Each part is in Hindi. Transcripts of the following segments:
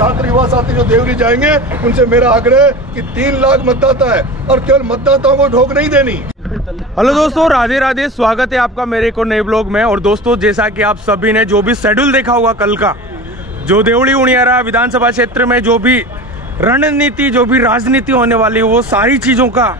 छात्र युवा साथी जो देवली जाएंगे उनसे मेरा आग्रह कि 3 लाख मतदाता है और केवल मतदाताओं को ढोक नहीं देनी। हेलो दोस्तों, राधे राधे, स्वागत है आपका मेरे एक और नए ब्लॉग में। और दोस्तों, जैसा कि आप सभी ने जो भी शेड्यूल देखा होगा कल का, जो देवली उनियारा विधानसभा क्षेत्र में जो भी रणनीति, जो भी राजनीति होने वाली है, वो सारी चीज़ों का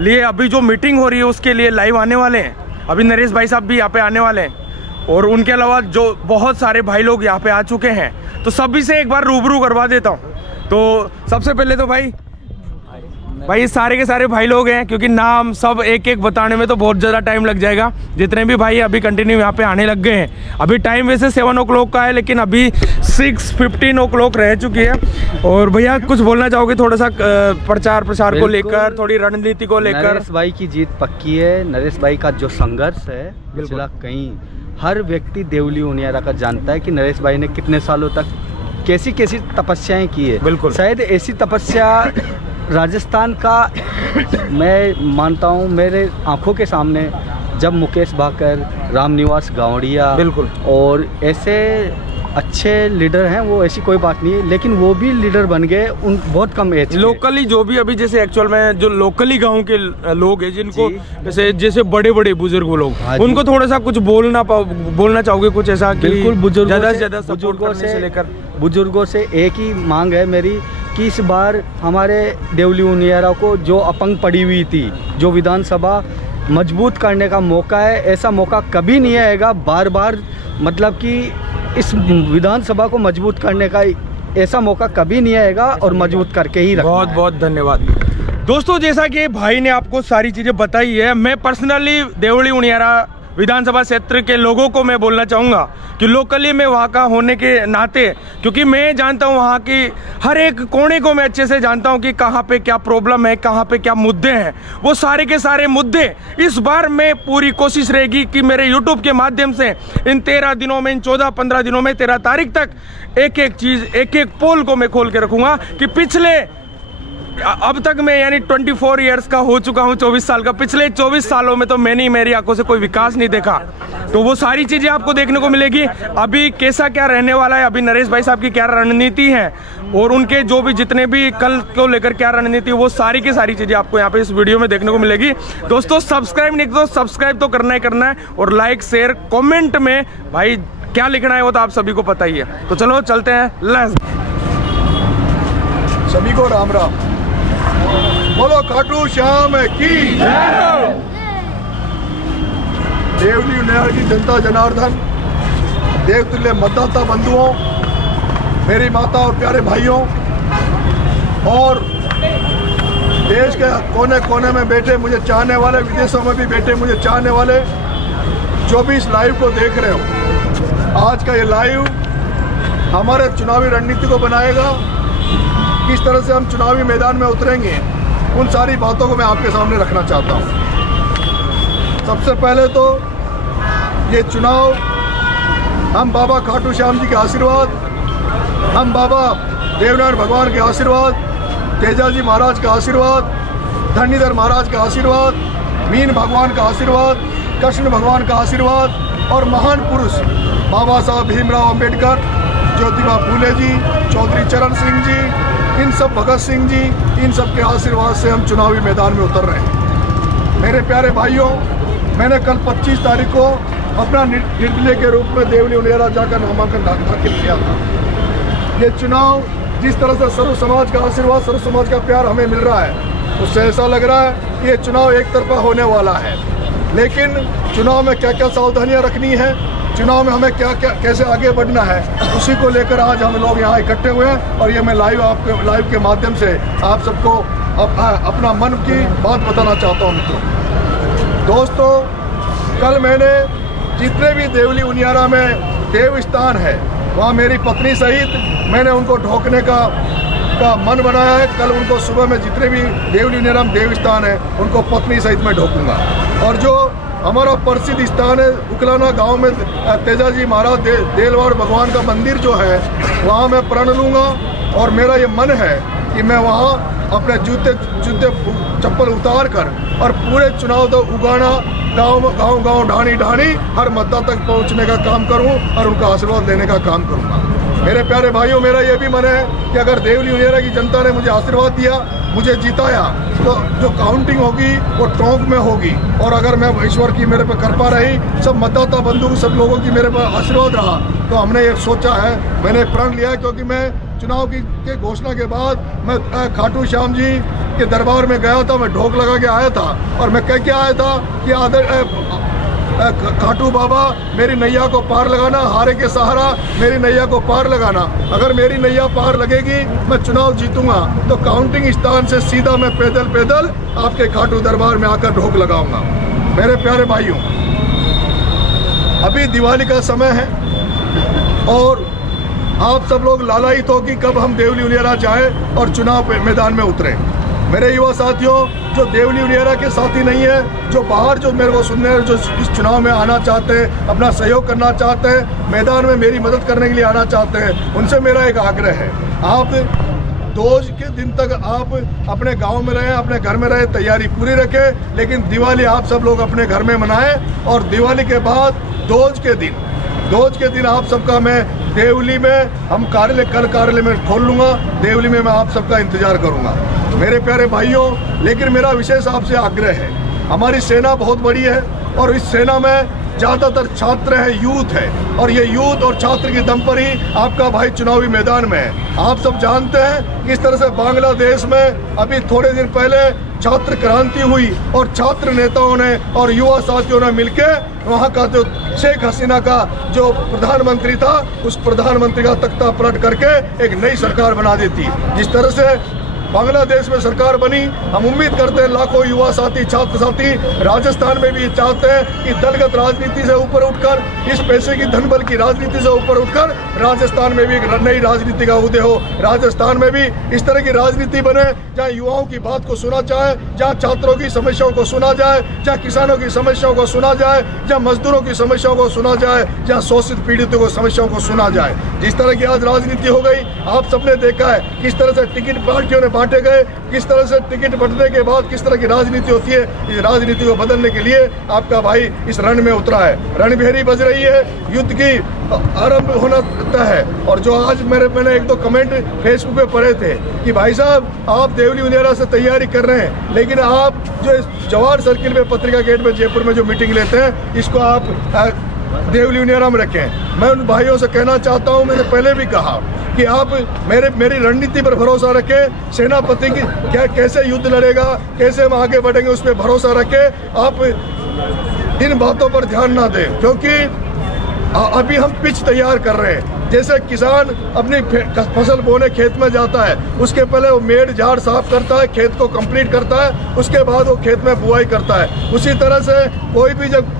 लिए अभी जो मीटिंग हो रही है उसके लिए लाइव आने वाले हैं। अभी नरेश भाई साहब भी यहाँ पे आने वाले हैं और उनके अलावा जो बहुत सारे भाई लोग यहाँ पे आ चुके हैं, तो सभी से एक बार रूबरू करवा देता हूँ। तो सबसे पहले तो भाई सारे के सारे भाई लोग हैं, क्योंकि नाम सब एक एक बताने में तो बहुत ज़्यादा टाइम लग जाएगा। जितने भी भाई अभी कंटिन्यू यहाँ पे आने लग गए हैं, अभी टाइम वैसे 7 o'clock का है, लेकिन अभी 6:15 o'clock रह चुकी है। और भैया कुछ बोलना चाहोगे थोड़ा सा प्रचार प्रसार को लेकर, थोड़ी रणनीति को लेकर? नरेश भाई की जीत पक्की है। नरेश भाई का जो संघर्ष है पिछला कहीं हर व्यक्ति देवली उनियारा का जानता है कि नरेश भाई ने कितने सालों तक कैसी कैसी तपस्याएं की है। बिल्कुल, शायद ऐसी तपस्या राजस्थान का मैं मानता हूँ मेरे आंखों के सामने, जब मुकेश भाकर, रामनिवास गावड़िया, बिल्कुल, और ऐसे अच्छे लीडर हैं, वो ऐसी कोई बात नहीं है, लेकिन वो भी लीडर बन गए उन बहुत कम एज। लोकली जो भी अभी जैसे एक्चुअल में जो लोकली गांव के लोग हैं, जिनको जैसे बड़े बड़े बुजुर्ग लोग, उनको थोड़ा सा कुछ बोलना चाहोगे कुछ ऐसा? बिल्कुल, ज़्यादा से ज़्यादा बुजुर्गों से एक ही मांग है मेरी कि इस बार हमारे देवली उनियारा को जो अपंग पड़ी हुई थी, जो विधानसभा मजबूत करने का मौका है, ऐसा मौका कभी नहीं आएगा। बार बार मतलब कि इस विधानसभा को मजबूत करने का ऐसा मौका कभी नहीं आएगा और मजबूत करके ही रखना। बहुत बहुत धन्यवाद दोस्तों। जैसा कि भाई ने आपको सारी चीज़ें बताई है, मैं पर्सनली देवली उनियारा विधानसभा क्षेत्र के लोगों को मैं बोलना चाहूँगा कि लोकली में वहाँ का होने के नाते, क्योंकि मैं जानता हूँ वहाँ की हर एक कोने को मैं अच्छे से जानता हूँ कि कहाँ पे क्या प्रॉब्लम है, कहाँ पे क्या मुद्दे हैं। वो सारे के सारे मुद्दे इस बार मैं पूरी कोशिश रहेगी कि मेरे यूट्यूब के माध्यम से इन 13 दिनों में, इन 14-15 दिनों में 13 तारीख तक एक एक चीज़, एक एक पोल को मैं खोल के रखूँगा कि पिछले अब तक मैं यानी 24 ईयर्स का हो चुका हूँ, 24 साल का। पिछले 24 सालों में तो मैंने मेरी आंखों से कोई विकास नहीं देखा, तो वो सारी चीज़ें आपको देखने को मिलेगी। अभी कैसा क्या रहने वाला है, अभी नरेश भाई साहब की क्या रणनीति है और उनके जो भी जितने भी कल को लेकर क्या रणनीति, वो सारी की सारी चीज़ें आपको यहाँ पे इस वीडियो में देखने को मिलेगी। दोस्तों, सब्सक्राइब नहीं तो सब्सक्राइब तो करना है और लाइक शेयर कॉमेंट में भाई क्या लिखना है वो तो आप सभी को पता ही है। तो चलो चलते हैं, सभी को राम राम। बोलो खाटू श्याम की देवली उनियारा की जनता जनार्दन, देवतुल्य मतदाता बंधुओं, मेरी माता और प्यारे भाइयों, और देश के कोने कोने में बैठे मुझे चाहने वाले, विदेशों में भी बैठे मुझे चाहने वाले, जो भी इस लाइव को देख रहे हो, आज का ये लाइव हमारे चुनावी रणनीति को बनाएगा। किस तरह से हम चुनावी मैदान में उतरेंगे, उन सारी बातों को मैं आपके सामने रखना चाहता हूँ। सबसे पहले तो ये चुनाव हम बाबा खाटू श्याम जी के आशीर्वाद, हम बाबा देवनारायण भगवान के आशीर्वाद, तेजाजी महाराज का आशीर्वाद, धरणीधर महाराज का आशीर्वाद, मीन भगवान का आशीर्वाद, कृष्ण भगवान का आशीर्वाद और महान पुरुष बाबा साहब भीमराव अंबेडकर, ज्योतिबा फूले जी, चौधरी चरण सिंह जी, इन सब भगत सिंह जी, इन सब के आशीर्वाद से हम चुनावी मैदान में उतर रहे हैं। मेरे प्यारे भाइयों, मैंने कल 25 तारीख को अपना निर्दलीय के रूप में देवली उनियारा जाकर नामांकन दाखिल किया था। ये चुनाव जिस तरह से सर्व समाज का आशीर्वाद, सर्व समाज का प्यार हमें मिल रहा है, उससे ऐसा लग रहा है कि ये चुनाव एक तरफा होने वाला है। लेकिन चुनाव में क्या क्या सावधानियाँ रखनी है, चुनाव में हमें क्या क्या कैसे आगे बढ़ना है, उसी को लेकर आज हम लोग यहाँ इकट्ठे हुए हैं। और ये मैं लाइव के माध्यम से आप सबको अपना मन की बात बताना चाहता हूँ। मित्रों, दोस्तों, कल मैंने जितने भी देवली उनियारा में देव स्थान है, वहाँ मेरी पत्नी सहित मैंने उनको ढोकने का मन बनाया है। कल उनको सुबह में जितने भी देवली उनियारा में देव स्थान है, उनको पत्नी सहित मैं ढोकूँगा। और जो हमारा प्रसिद्ध स्थान है उकलाना गांव में तेजाजी महाराज देलवाड़ भगवान का मंदिर जो है, वहाँ मैं प्रण लूँगा। और मेरा ये मन है कि मैं वहाँ अपने जूते चप्पल उतार कर और पूरे चुनाव तो उगाना, गांव ढाणी हर मतदाता तक पहुँचने का काम करूँ और उनका आशीर्वाद लेने का काम करूँगा। मेरे प्यारे भाइयों, मेरा ये भी मन है कि अगर देवली उनियारा की जनता ने मुझे आशीर्वाद दिया, मुझे जिताया, तो जो काउंटिंग होगी वो टोंक में होगी। और अगर मैं ईश्वर की मेरे पे कृपा रही, सब मतदाता बंधु सब लोगों की मेरे पर आशीर्वाद रहा, तो हमने ये सोचा है, मैंने प्रण लिया, क्योंकि मैं चुनाव के घोषणा के बाद मैं खाटू श्याम जी के दरबार में गया था, मैं ढोक लगा के आया था और मैं कह के आया था कि खाटू बाबा मेरी नैया को पार लगाना, हारे के सहारा मेरी नैया को पार लगाना। अगर मेरी नैया पार लगेगी, मैं चुनाव जीतूंगा, तो काउंटिंग स्थान से सीधा मैं पैदल आपके खाटू दरबार में आकर ढोक लगाऊंगा। मेरे प्यारे भाइयों, अभी दिवाली का समय है और आप सब लोग लालायित हो कि कब हम देवली उनियारा जाएं और चुनाव मैदान में उतरें। मेरे युवा साथियों, जो देवली उनियारा के साथी नहीं है, जो बाहर जो मेरे को सुनने, जो इस चुनाव में आना चाहते हैं, अपना सहयोग करना चाहते हैं, मैदान में मेरी मदद करने के लिए आना चाहते हैं, उनसे मेरा एक आग्रह है, आप दोज के दिन तक आप अपने गांव में रहें, अपने घर में रहें, तैयारी पूरी रखें, लेकिन दिवाली आप सब लोग अपने घर में मनाएं। और दिवाली के बाद दोज के दिन आप सबका मैं देवली में हम कार्यालय में खोल लूँगा, देवली में मैं आप सबका इंतजार करूँगा। मेरे प्यारे भाइयों, लेकिन मेरा विशेष आपसे आग्रह है, हमारी सेना बहुत बड़ी है और इस सेना में ज़्यादातर छात्र है, यूथ है, और ये यूथ और छात्र के दम पर ही आपका भाई चुनावी मैदान में है। आप सब जानते हैं किस तरह से बांग्लादेश में अभी थोड़े दिन पहले छात्र क्रांति हुई और छात्र नेताओं ने और युवा साथियों ने मिलकर वहाँ का जो शेख हसीना का जो प्रधानमंत्री था, उस प्रधानमंत्री का तख्ता पलट करके एक नई सरकार बना दी थी। जिस तरह से बांग्लादेश में सरकार बनी, हम उम्मीद करते हैं लाखों युवा साथी, छात्र साथी राजस्थान में भी चाहते हैं कि दलगत राजनीति से ऊपर उठकर, इस पैसे की धन बल की राजनीति से ऊपर उठकर राजस्थान में भी एक नई राजनीति का उदय हो। राजस्थान में भी इस तरह की राजनीति बने जहाँ युवाओं की बात को सुना जाए, जहाँ छात्रों की समस्याओं को सुना जाए, जहाँ किसानों की समस्याओं को सुना जाए, जहाँ मजदूरों की समस्याओं को सुना जाए, जहाँ शोषित पीड़ितों को समस्याओं को सुना जाए। जिस तरह की आज राजनीति हो गई, आप सबने देखा है किस तरह से टिकट पार्टियों ने बांटे गए, किस तरह से टिकट बंटने के बाद किस तरह की राजनीति होती है। इस राजनीति को बदलने के लिए आपका भाई इस रण में उतरा है, रणभेरी बज रही है, युद्ध की आरंभ होना है। और जो आज मैंने एक दो कमेंट फेसबुक पे पढ़े थे कि भाई साहब आप देवली उनियारा से तैयारी कर रहे हैं, लेकिन आप जो इस जवाहर सर्किल में पत्रिका गेट में जयपुर में जो मीटिंग लेते हैं, इसको आप देवली उनियारा में रखें। मैं उन भाइयों से कहना चाहता हूं, मैंने पहले भी कहा कि आप मेरी रणनीति पर भरोसा रखें, सेनापति की कैसे युद्ध लड़ेगा, कैसे हम आगे बढ़ेंगे, उस पर भरोसा रखें। आप इन बातों पर ध्यान ना दें, क्योंकि अभी हम पिच तैयार कर रहे हैं। जैसे किसान अपनी फसल बोने खेत में जाता है, उसके पहले वो मेड़ झाड़ साफ करता है, खेत को कंप्लीट करता है, उसके बाद वो खेत में बुआई करता है। उसी तरह से कोई भी जब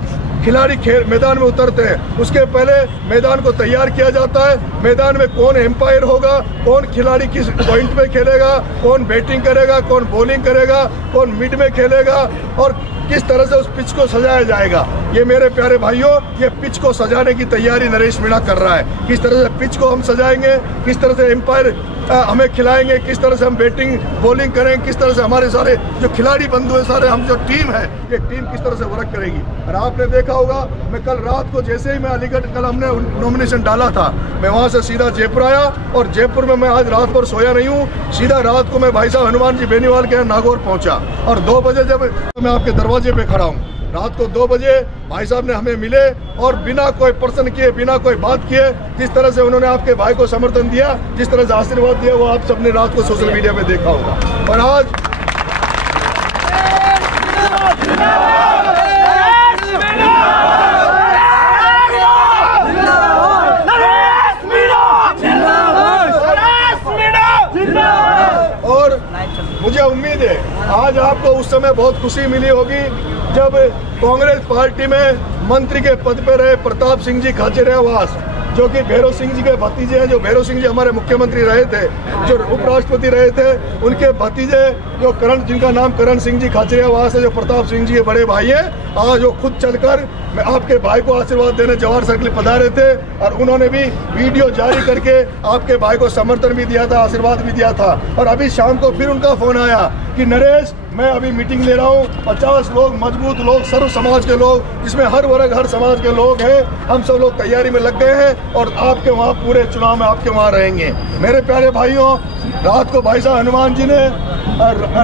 खिलाड़ी मैदान में उतरते हैं, उसके पहले मैदान को तैयार किया जाता है। मैदान में कौन एम्पायर होगा, कौन खिलाड़ी किस पॉइंट पे खेलेगा, कौन बैटिंग करेगा, कौन बॉलिंग करेगा, कौन मिड में खेलेगा, और किस तरह से उस पिच को सजाया जाएगा। ये मेरे प्यारे भाइयों, ये पिच को सजाने की तैयारी नरेश मीणा कर रहा है। किस तरह से पिच को हम सजाएंगे, किस तरह से एम्पायर हमें खिलाएंगे, किस तरह से हम बैटिंग बॉलिंग करेंगे, किस तरह से हमारे सारे जो खिलाड़ी बंधु हैं, सारे हम जो टीम है, ये टीम किस तरह से वर्क करेगी। और आपने देखा होगा, मैं कल रात को जैसे ही मैं अलीगढ़, कल हमने नॉमिनेशन डाला था, मैं वहाँ से सीधा जयपुर आया और जयपुर में मैं आज रात भर सोया नहीं हूँ। सीधा रात को मैं भाई साहब हनुमान जी बेनीवाल के यहाँ नागौर पहुँचा और 2 बजे जब मैं आपके दरवाजे पे खड़ा हूँ, रात को 2 बजे भाई साहब ने हमें मिले और बिना कोई प्रश्न किए, बिना कोई बात किए, जिस तरह से उन्होंने आपके भाई को समर्थन दिया, जिस तरह से आशीर्वाद दिया, वो आप सबने रात को सोशल मीडिया पे देखा होगा। और आज और मुझे उम्मीद है आज आपको उस समय बहुत खुशी मिली होगी जब कांग्रेस पार्टी में मंत्री के पद पर रहे प्रताप सिंह जी खाचरियावास, जो कि भैरव सिंह जी के भतीजे हैं। जो भैरव सिंह जी हमारे मुख्यमंत्री रहे थे, जो उपराष्ट्रपति रहे थे, उनके भतीजे जो करण, जिनका नाम करण सिंह जी खाचरियावास है, जो प्रताप सिंह जी के बड़े भाई हैं, आज जो खुद चलकर मैं आपके भाई को आशीर्वाद देने जवाहर सर्किल पधारे थे और उन्होंने भी वीडियो जारी करके आपके भाई को समर्थन भी दिया था, आशीर्वाद भी दिया था। और अभी शाम को फिर उनका फोन आया कि नरेश मैं अभी मीटिंग ले रहा हूँ। 50 लोग, मजबूत लोग, सर्व समाज के लोग, जिसमें हर वर्ग हर समाज के लोग हैं। हम सब लोग तैयारी में लग गए हैं और आपके वहाँ पूरे चुनाव में आपके वहाँ रहेंगे। मेरे प्यारे भाइयों, रात को भाई साहब हनुमान जी ने,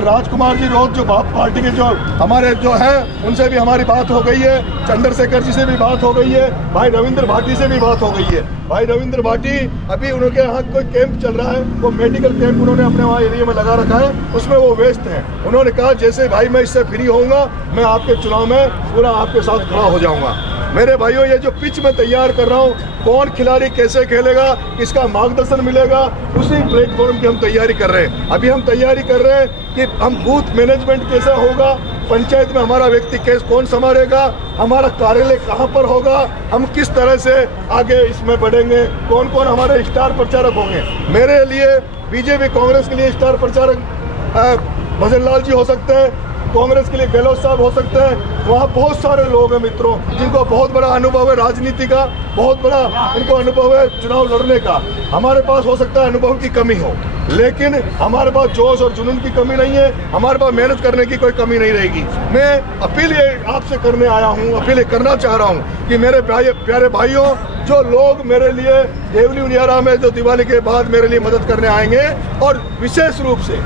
राजकुमार जी रोज जो पार्टी के जो हमारे जो है उनसे भी हमारी बात हो गई है, चंद्रशेखर जी से भी बात हो गई है, भाई रविंद्र भाटी से भी बात हो गई है। भाई रविंद्र भाटी अभी उनके यहाँ कोई कैंप चल रहा है, वो मेडिकल कैंप उन्होंने अपने वहाँ एरिया में लगा रखा है, उसमें वो व्यस्त हैं। उन्होंने कहा जैसे भाई मैं इससे फ्री होऊंगा मैं आपके चुनाव में पूरा आपके साथ खड़ा हो जाऊंगा। मेरे भाइयों, ये जो पिच में तैयार कर रहा हूँ, कौन खिलाड़ी कैसे खेलेगा, किसका मार्गदर्शन मिलेगा, उसी प्लेटफॉर्म की हम तैयारी कर रहे हैं। अभी हम तैयारी कर रहे हैं कि हम बूथ मैनेजमेंट कैसा होगा, पंचायत में हमारा व्यक्ति कैसे कौन संभालेगा, हमारा कार्यालय कहाँ पर होगा, हम किस तरह से आगे इसमें बढ़ेंगे, कौन कौन हमारे स्टार प्रचारक होंगे। मेरे लिए बीजेपी कांग्रेस के लिए स्टार प्रचारक भजन लाल जी हो सकते हैं, कांग्रेस के लिए गहलोत साहब हो सकते हैं। वहाँ बहुत सारे लोग हैं मित्रों, जिनको बहुत बड़ा अनुभव है राजनीति का, बहुत बड़ा इनको अनुभव है चुनाव लड़ने का। हमारे पास हो सकता है अनुभव की कमी हो, लेकिन हमारे पास जोश और जुनून की कमी नहीं है, हमारे पास मेहनत करने की कोई कमी नहीं रहेगी। मैं अपील ये आपसे करने आया हूँ, अपील ये करना चाह रहा हूँ कि मेरे प्यारे भाइयों, जो लोग मेरे लिए देवली उनियारा में जो दिवाली के बाद मेरे लिए मदद करने आएंगे, और विशेष रूप से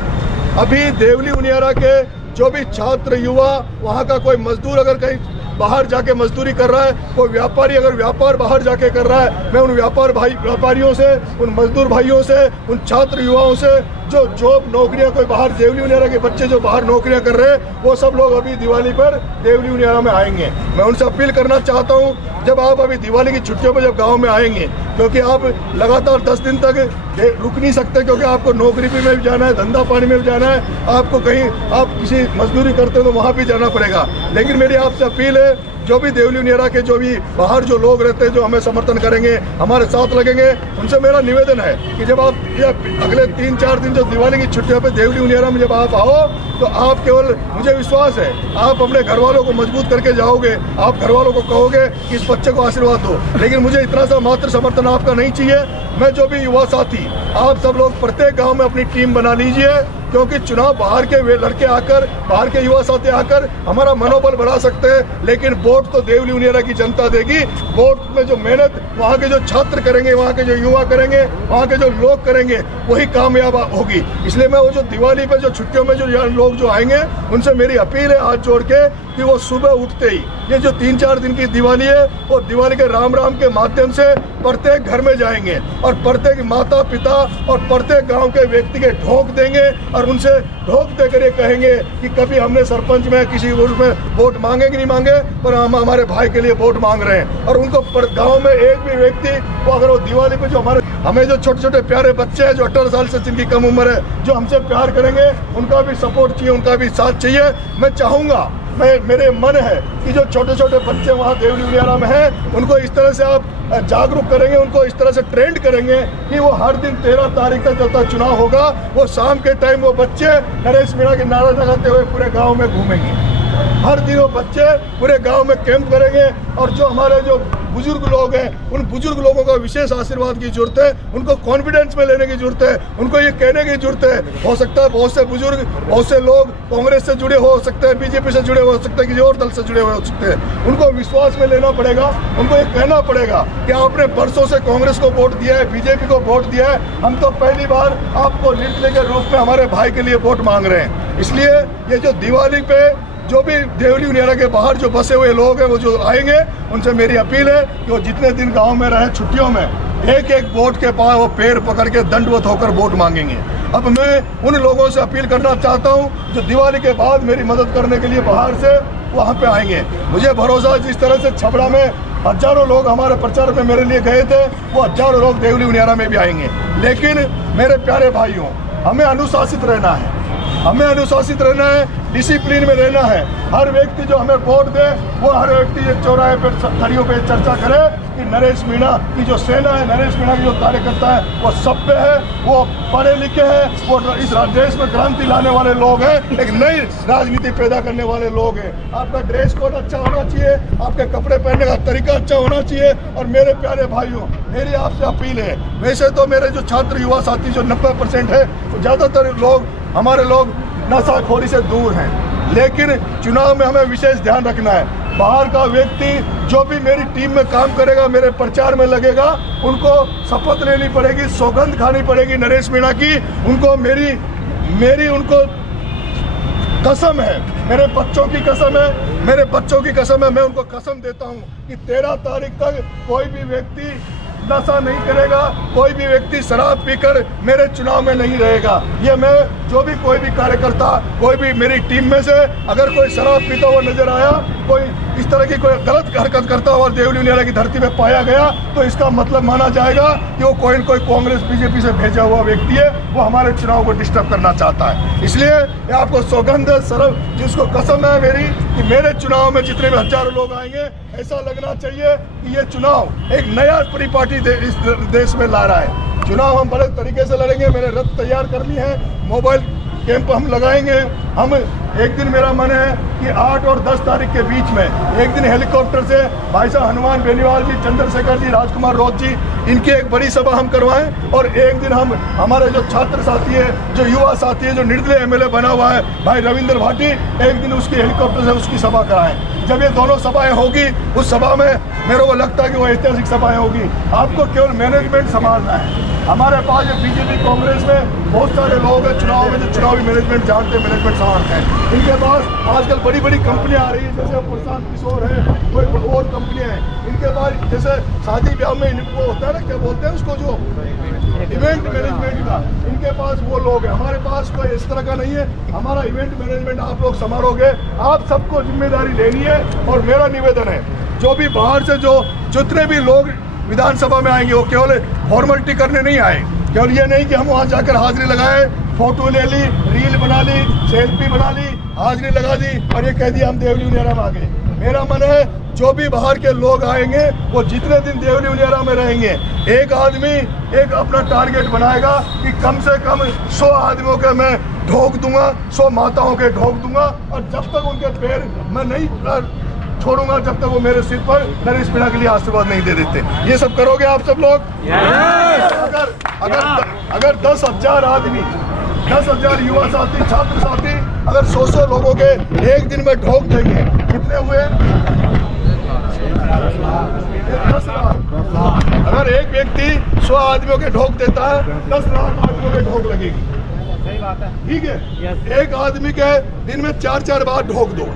अभी देवली उनियारा के जो भी छात्र युवा, वहाँ का कोई मजदूर अगर कहीं बाहर जाके मजदूरी कर रहा है, कोई व्यापारी अगर व्यापार बाहर जाके कर रहा है, मैं उन व्यापारियों से, उन मजदूर भाइयों से, उन छात्र युवाओं से जो जॉब नौकरियां कोई बाहर देवली उनियारा के बच्चे जो बाहर नौकरियां कर रहे हैं, वो सब लोग अभी दिवाली पर देवली उनियारा में आएंगे। मैं उनसे अपील करना चाहता हूं, जब आप अभी दिवाली की छुट्टियों में जब गांव में आएंगे, क्योंकि आप लगातार 10 दिन तक रुक नहीं सकते, क्योंकि आपको नौकरी में भी जाना है, धंधा पानी में भी जाना है, आपको कहीं आप किसी मजदूरी करते हो तो वहाँ भी जाना पड़ेगा। लेकिन मेरी आपसे अपील है, जो भी देवली उनियारा के जो भी बाहर जो लोग रहते हैं, जो हमें समर्थन करेंगे, हमारे साथ लगेंगे, उनसे मेरा निवेदन है कि जब आप अगले 3-4 दिन जो दिवाली की छुट्टियों पे देवली उनियारा में जब आप आओ, तो आप केवल, मुझे विश्वास है, आप अपने घर वालों को मजबूत करके जाओगे, आप घर वालों को कहोगे कि इस बच्चे को आशीर्वाद दो। लेकिन मुझे इतना सा मात्र समर्थन आपका नहीं चाहिए। मैं जो भी युवा साथी, आप सब लोग प्रत्येक गाँव में अपनी टीम बना लीजिए, क्योंकि चुनाव बाहर के वे लड़के आकर, बाहर के युवा साथी आकर हमारा मनोबल बढ़ा सकते हैं, लेकिन वोट तो देवली उनियारा की जनता देगी। वोट में जो मेहनत वहाँ के जो छात्र करेंगे, वहाँ के जो युवा करेंगे, वहाँ के जो लोग करेंगे, वही कामयाब होगी। इसलिए मैं वो जो दिवाली पे जो छुट्टियों में जो लोग जो आएंगे, उनसे मेरी अपील है हाथ जोड़ के कि वो सुबह उठते ही, ये जो 3-4 दिन की दिवाली है, वो दिवाली के राम राम के माध्यम से प्रत्येक घर में जाएंगे और प्रत्येक माता पिता और प्रत्येक गांव के व्यक्ति के ठोक देंगे और उनसे ठोक देकर ये कहेंगे कि कभी हमने सरपंच में किसी में वोट मांगे कि नहीं मांगे, पर हम हमारे भाई के लिए वोट मांग रहे हैं। और उनको गांव में एक भी व्यक्ति को, अगर वो दिवाली पे जो हमें जो छोटे छोटे प्यारे बच्चे हैं जो 18 साल से जिनकी कम उम्र है, जो हमसे प्यार करेंगे, उनका भी सपोर्ट चाहिए, उनका भी साथ चाहिए। मैं चाहूँगा, मेरे मन है कि जो छोटे छोटे बच्चे वहाँ देवली उनियारा में हैं, उनको इस तरह से आप जागरूक करेंगे, उनको इस तरह से ट्रेंड करेंगे कि वो हर दिन 13 तारीख तक जब तक चुनाव होगा, वो शाम के टाइम वो बच्चे नरेश मीणा के नारा लगाते हुए पूरे गांव में घूमेंगे। हर दिन वो बच्चे पूरे गांव में कैंप करेंगे और जो हमारे जो बुजुर्ग लोग हैं, उन बुजुर्ग लोगों का विशेष आशीर्वाद की जरूरत है, उनको कॉन्फिडेंस में लेने की जरूरत है, उनको ये कहने की जरूरत है। हो सकता है बहुत से बुजुर्ग, बहुत से लोग कांग्रेस से जुड़े हो सकते हैं, बीजेपी से जुड़े हो सकते हैं, किसी और दल से जुड़े हुए हो सकते हैं, उनको विश्वास में लेना पड़ेगा। उनको ये कहना पड़ेगा कि आपने बरसों से कांग्रेस को वोट दिया है, बीजेपी को वोट दिया है, हम तो पहली बार आपको निर्दलीय के रूप में हमारे भाई के लिए वोट मांग रहे हैं। इसलिए ये जो दिवाली पे जो भी देवली उनियारा के बाहर जो बसे हुए लोग हैं, वो जो आएंगे, उनसे मेरी अपील है कि वो जितने दिन गांव में रहे छुट्टियों में, एक एक वोट के पास वो पैर पकड़ के दंडवत होकर वोट मांगेंगे। अब मैं उन लोगों से अपील करना चाहता हूं जो दिवाली के बाद मेरी मदद करने के लिए बाहर से वहां पे आएंगे। मुझे भरोसा, जिस तरह से छपरा में हजारों लोग हमारे प्रचार में मेरे लिए गए थे, वो हजारों लोग देवली उनियारा में भी आएंगे। लेकिन मेरे प्यारे भाइयों, हमें अनुशासित रहना है, हमें अनुशासित रहना है, डिसिप्लिन में रहना है। हर व्यक्ति जो हमें वोट दे, वो हर व्यक्ति ये चौराहे पर खड़ियों पे चर्चा करे कि नरेश मीणा की जो सेना है, नरेश मीणा की जो कार्यकर्ता है, वो सभ्य है, वो पढ़े लिखे हैं, वो इस देश में क्रांति लाने वाले लोग हैं, एक नई राजनीति पैदा करने वाले लोग हैं। आपका ड्रेस कोड अच्छा होना चाहिए, आपके कपड़े पहनने का तरीका अच्छा होना चाहिए। और मेरे प्यारे भाइयों, मेरी आपसे अपील है, वैसे तो मेरे जो छात्र युवा साथी जो 90% है, वो ज़्यादातर लोग हमारे लोग नशाखोरी से दूर हैं। लेकिन चुनाव में हमें विशेष ध्यान रखना है, बाहर का व्यक्ति जो भी मेरी टीम में काम करेगा, मेरे प्रचार में लगेगा, उनको शपथ लेनी पड़ेगी, सौगंध खानी पड़ेगी नरेश मीणा की। उनको मेरी उनको कसम है, मेरे बच्चों की कसम है, मेरे बच्चों की कसम है। मैं उनको कसम देता हूं कि 13 तारीख तक कोई भी व्यक्ति नशा नहीं करेगा, कोई भी व्यक्ति शराब पीकर मेरे चुनाव में नहीं रहेगा। ये मैं जो भी कोई भी कार्यकर्ता, कोई भी मेरी टीम में से अगर कोई शराब पीता हुआ नजर आया, कोई इस तरह की कोई गलत हरकत करता हुआ देवली उनियारा की धरती में पाया गया, तो इसका मतलब माना जाएगा कि वो कोई न कोई कांग्रेस बीजेपी से भेजा हुआ व्यक्ति है, वो हमारे चुनाव को डिस्टर्ब करना चाहता है। इसलिए आपको सौगंध सरल जिसको कसम है मेरी कि मेरे चुनाव में जितने भी हजारों लोग आएंगे, ऐसा लगना चाहिए कि ये चुनाव एक नया परिपाटी इस देश में ला रहा है। चुनाव हम बड़े तरीके से लड़ेंगे, मैंने रथ तैयार कर ली है, मोबाइल कैंप हम लगाएंगे। हम एक दिन मेरा मन है कि 8 और 10 तारीख के बीच में एक दिन हेलीकॉप्टर से भाई साहब हनुमान बेनीवाल जी, चंद्रशेखर जी, राजकुमार रोज जी, इनकी एक बड़ी सभा हम करवाएं। और एक दिन हम हमारे जो छात्र साथी है, जो युवा साथी है, जो निर्दलीय एमएलए बना हुआ है भाई रविंद्र भाटी, एक दिन उसकी हेलीकॉप्टर से उसकी सभा कराएं। जब ये दोनों सभाएं होगी, उस सभा में मेरे को लगता है कि वो ऐतिहासिक सभाएं होगी। आपको केवल मैनेजमेंट संभालना है। हमारे पास ये बीजेपी कांग्रेस में बहुत सारे लोग हैं चुनाव में जो चुनावी मैनेजमेंट जानते हैं, मैनेजमेंट संभालते हैं। इनके पास आजकल बड़ी बड़ी कंपनियां आ रही है, जैसे प्रशांत किशोर है, कोई और कंपनियां हैं। इनके पास जैसे शादी ब्याह में इनको होता है ना, क्या बोलते हैं उसको, जो इवेंट मैनेजमेंट का, इनके पास वो लोग हैं। हमारे पास कोई इस तरह का नहीं है। हमारा इवेंट मैनेजमेंट आप लोग संभालोगे, आप सबको जिम्मेदारी लेनी है। और मेरा निवेदन है, जो भी बाहर से जो जितने भी लोग विधानसभा में आएंगे, वो केवल फॉर्मेलिटी करने नहीं आए। केवल ये नहीं कि हम वहाँ जाकर हाजिरी लगाए, फोटो ले ली, रील बना ली, सेल्फी बना ली, हाजिरी लगा दी और ये कह दिया हम देवली उनियारा में आ गए। मेरा मन है जो भी बाहर के लोग आएंगे, वो जितने दिन देवली उनियारा में रहेंगे, एक आदमी एक अपना टारगेट बनाएगा कि कम से कम 100 आदमियों के मैं ढोक दूंगा, 100 माताओं के ढोक दूंगा। और जब तक उनके पैर मैं नहीं छोड़ूंगा, जब तक वो मेरे सिर पर नरेश मीणा के लिए आशीर्वाद नहीं दे देते। ये सब करोगे आप सब लोग? अगर 10,000 आदमी, 10,000 युवा साथी, छात्र साथी अगर 100 लोगों के एक दिन में ढोक देंगे, कितने हुए? 10 लाख। अगर एक व्यक्ति 100 आदमियों के ढोक देता है, 10 लाख आदमियों के ढोक लगेगी। सही बात है, ठीक है। एक आदमी के दिन में 4-4 बार ढोक दो,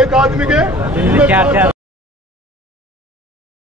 एक आदमी के दिन में 4-4